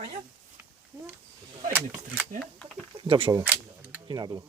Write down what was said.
Fajnie? Fajny pstryk, nie? I do przodu. I na dół.